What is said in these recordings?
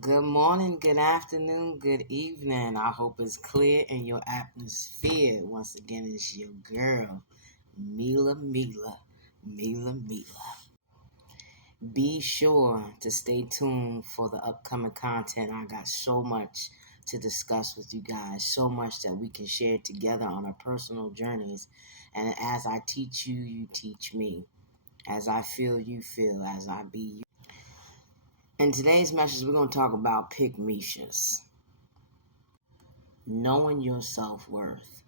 Good morning, good afternoon, good evening. I hope it's clear in your atmosphere. Once again, it's your girl, Mila. Be sure to stay tuned for the upcoming content. I got so much to discuss with you guys, so much that we can share together on our personal journeys. And as I teach you, you teach me. As I feel, you feel. As I be, you. In today's message, we're going to talk about pygmishas. Knowing your self-worth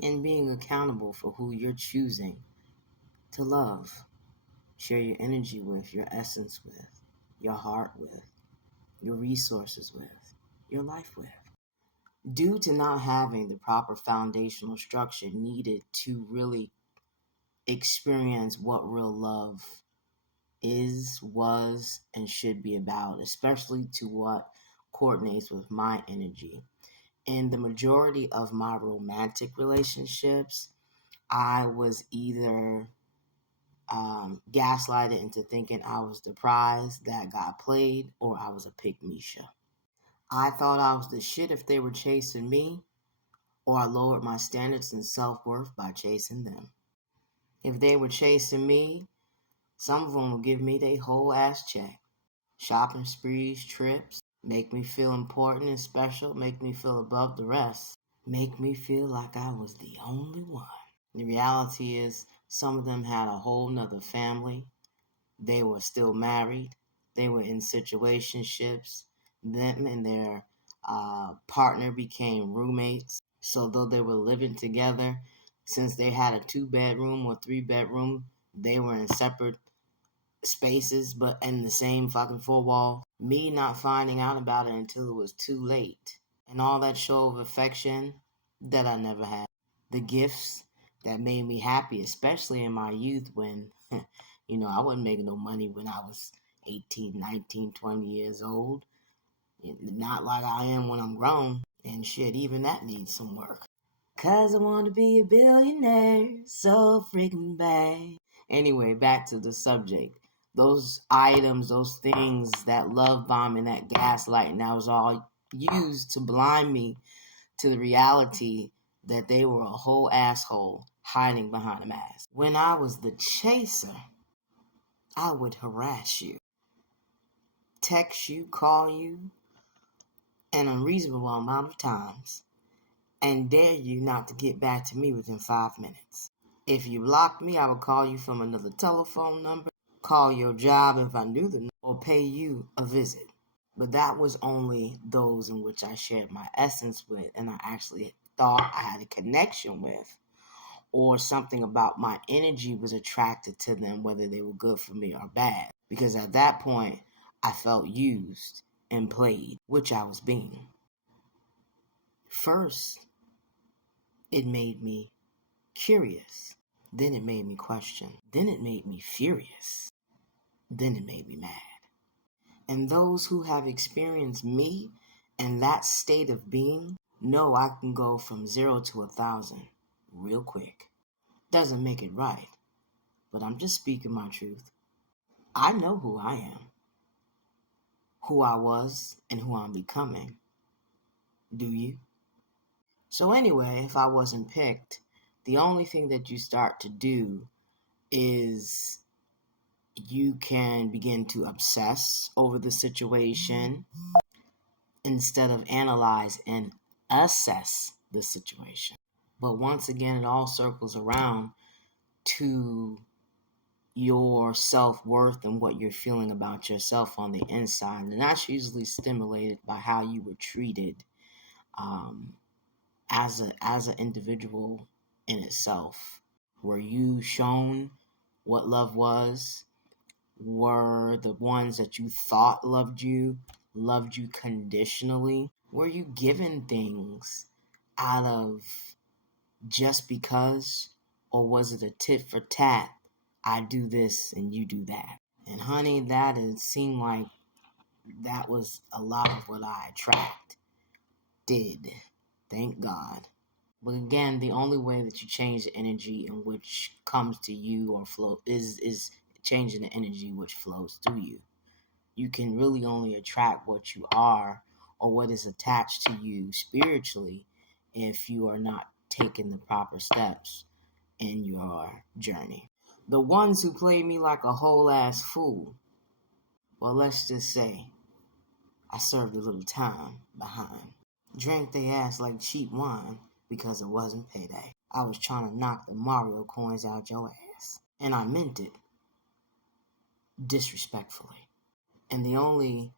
and being accountable for who you're choosing to love, share your energy with, your essence with, your heart with, your resources with, your life with. Due to not having the proper foundational structure needed to really experience what real love is, was, and should be about, especially to what coordinates with my energy. In the majority of my romantic relationships, I was either gaslighted into thinking I was the prize that got played, or I was a pygmisha. I thought I was the shit if they were chasing me, or I lowered my standards and self-worth by chasing them. If they were chasing me, some of them would give me their whole ass check. Shopping sprees, trips, make me feel important and special, make me feel above the rest, make me feel like I was the only one. The reality is, some of them had a whole nother family. They were still married. They were in situationships. Them and their partner became roommates. So though they were living together, since they had a 2-bedroom or 3-bedroom, they were in separate spaces, but in the same fucking 4 wall. Me not finding out about it until it was too late. And all that show of affection that I never had. The gifts that made me happy, especially in my youth when, I wasn't making no money when I was 18, 19, 20 years old. Not like I am when I'm grown. And shit, even that needs some work. 'Cause I want to be a billionaire so freaking bad. Anyway, back to the subject. Those items, those things, that love bombing, that gaslighting, that was all used to blind me to the reality that they were a whole asshole hiding behind a mask. When I was the chaser, I would harass you, text you, call you an unreasonable amount of times, and dare you not to get back to me within 5 minutes. If you blocked me, I would call you from another telephone number, call your job if I knew the number, or pay you a visit. But that was only those in which I shared my essence with and I actually thought I had a connection with, or something about my energy was attracted to them, whether they were good for me or bad. Because at that point, I felt used and played, which I was being. First, it made me curious. Then it made me question. Then it made me furious. Then it made me mad. And those who have experienced me and that state of being know I can go from 0 to 1,000 real quick. Doesn't make it right, but I'm just speaking my truth. I know who I am, who I was, and who I'm becoming. Do you? So anyway, if I wasn't picked, the only thing that you start to do is you can begin to obsess over the situation instead of analyze and assess the situation. But once again, it all circles around to your self-worth and what you're feeling about yourself on the inside. And that's usually stimulated by how you were treated as an individual in itself. Were you shown what love was? Were the ones that you thought loved you conditionally? Were you given things out of just because? Or was it a tit for tat? I do this and you do that. And honey, it seemed like that was a lot of what I did. Thank God. But again, the only way that you change the energy in which comes to you or flow is changing the energy which flows through you. you can really only attract what you are or what is attached to you spiritually if you are not taking the proper steps in your journey. The ones who played me like a whole ass fool, well, let's just say I served a little time behind. Drank they ass like cheap wine because it wasn't payday. I was trying to knock the Mario coins out your ass. And I meant it disrespectfully. And the only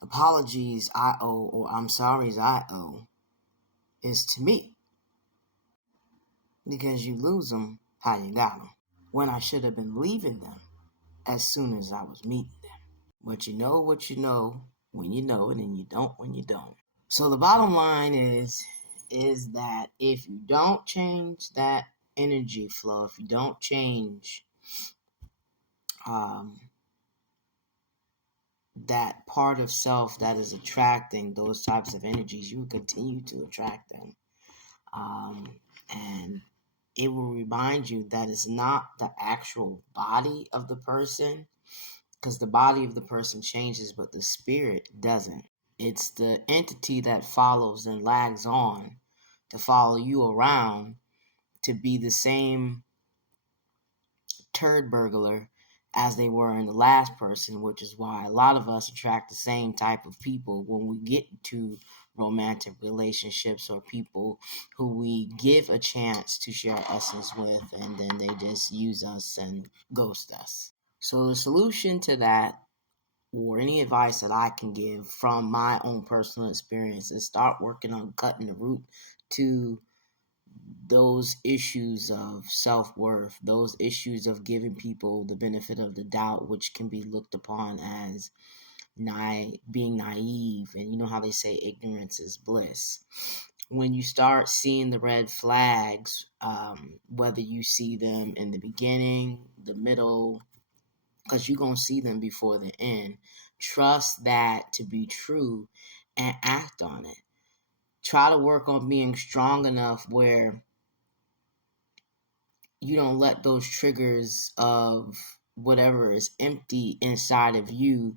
apologies I owe, or I'm sorry's I owe, is to me. Because you lose them how you got them. When I should have been leaving them as soon as I was meeting them. But you know what you know when you know it, and you don't when you don't. So the bottom line is that if you don't change that energy flow, if you don't change that part of self that is attracting those types of energies, you will continue to attract them. And it will remind you that it's not the actual body of the person, because the body of the person changes, but the spirit doesn't. It's the entity that follows and lags on to follow you around to be the same turd burglar as they were in the last person, which is why a lot of us attract the same type of people when we get to romantic relationships, or people who we give a chance to share essence with, and then they just use us and ghost us. So the solution to that, or any advice that I can give from my own personal experience, is start working on cutting the root to those issues of self-worth, those issues of giving people the benefit of the doubt, which can be looked upon as being naive. And you know how they say ignorance is bliss. When you start seeing the red flags, whether you see them in the beginning, the middle, because you're going to see them before the end, trust that to be true and act on it. Try to work on being strong enough where you don't let those triggers of whatever is empty inside of you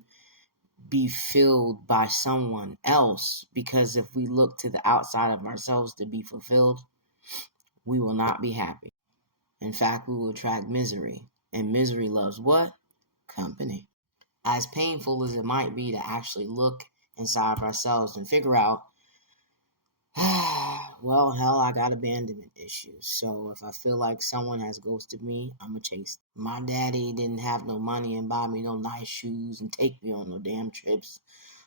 be filled by someone else. Because if we look to the outside of ourselves to be fulfilled, we will not be happy. In fact, we will attract misery. And misery loves what? Company. As painful as it might be to actually look inside of ourselves and figure out, well, hell, I got abandonment issues. So if I feel like someone has ghosted me, I'm going to chase them. My daddy didn't have no money and buy me no nice shoes and take me on no damn trips.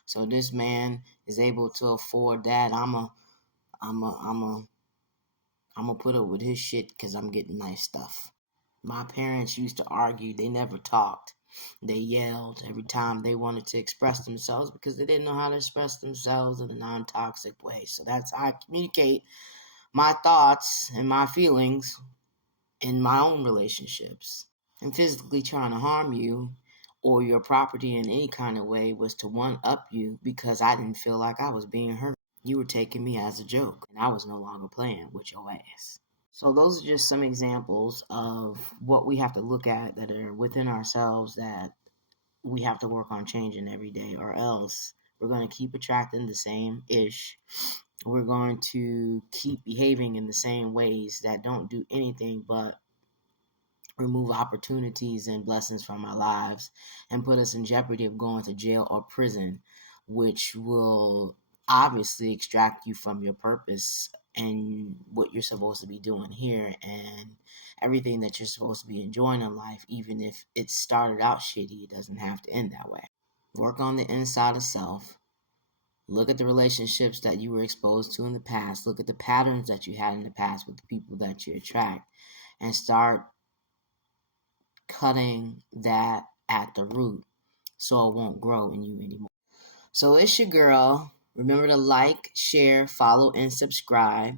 So this man is able to afford that. I'm gonna put up with his shit because I'm getting nice stuff. My parents used to argue. They never talked. They yelled every time they wanted to express themselves because they didn't know how to express themselves in a non-toxic way. So that's how I communicate my thoughts and my feelings in my own relationships. And physically trying to harm you or your property in any kind of way was to one-up you because I didn't feel like I was being hurt. You were taking me as a joke, and I was no longer playing with your ass. So those are just some examples of what we have to look at that are within ourselves that we have to work on changing every day, or else we're going to keep attracting the same ish. We're going to keep behaving in the same ways that don't do anything but remove opportunities and blessings from our lives and put us in jeopardy of going to jail or prison, which will obviously extract you from your purpose and what you're supposed to be doing here and everything that you're supposed to be enjoying in life. Even if it started out shitty, it doesn't have to end that way. Work on the inside of self. Look at the relationships that you were exposed to in the past. Look at the patterns that you had in the past with the people that you attract, and start cutting that at the root so it won't grow in you anymore. So it's your girl. Remember to like, share, follow, and subscribe.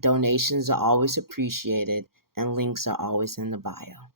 Donations are always appreciated, and links are always in the bio.